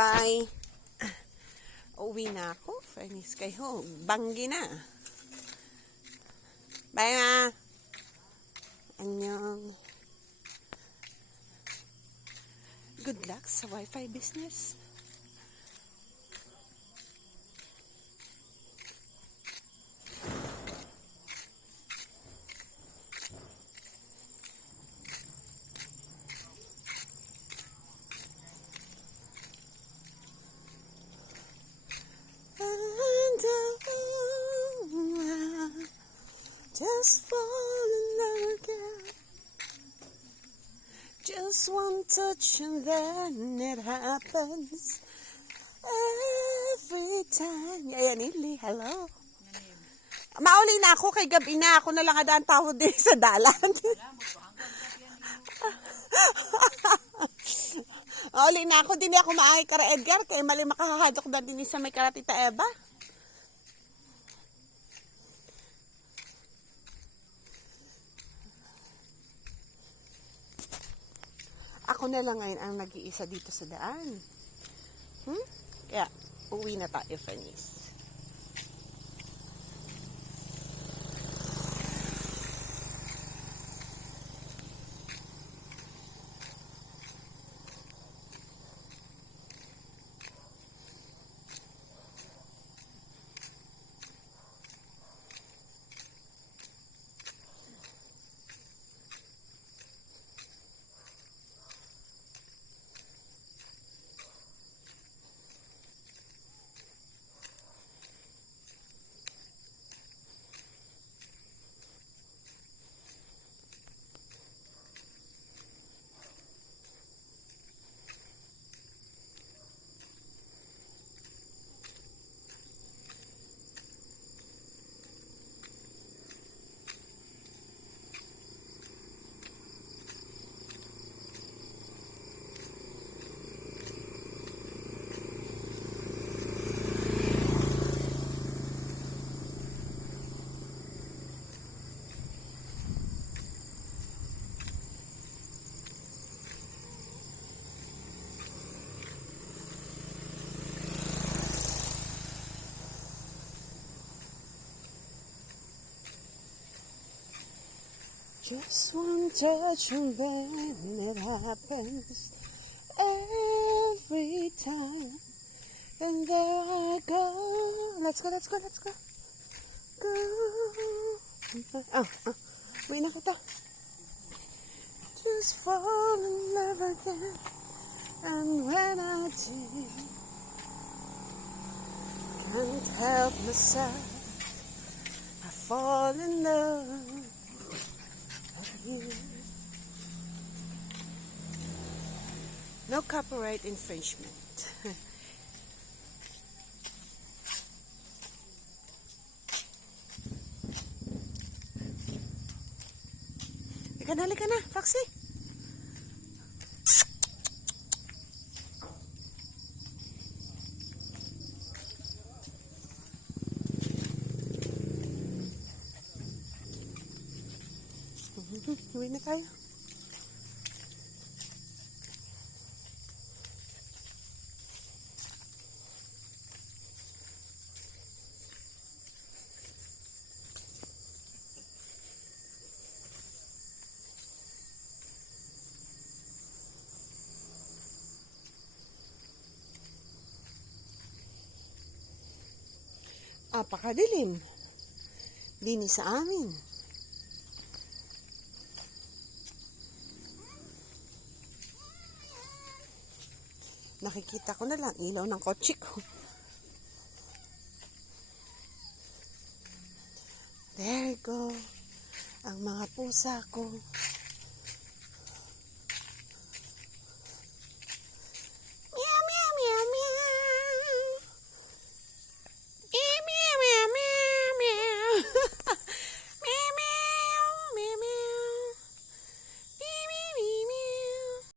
Bye. Uwi na ako. Fairness kayo. Banggi na. Bye, ma. Annyeong. Good luck sa Wi-Fi business. Just fall in love again. Just one touch and then it happens every time. Ayan, Ili, hello. Mauli na ako, kay gabi na ako na lang adaan tawad din sa dalan. Mauli na ako, din ako maakay kara Edgar, kay mali makahadok na din sa may karatita Eva. Ako na lang ngayon ang nag-iisa dito sa daan. Kaya, uwi na tayo, Fairness. Just one touch and then it happens every time. And there I go. Let's go. Go. Uwi na kita. Just fall in love again. And when I do, can't help myself. I fall in love. No copyright infringement. Halika na, Foxy. Uwi na tayo. Apakadilim. Linis sa amin. Nakikita ko na lang ilaw ng kotse ko. There you go. Ang mga pusa ko.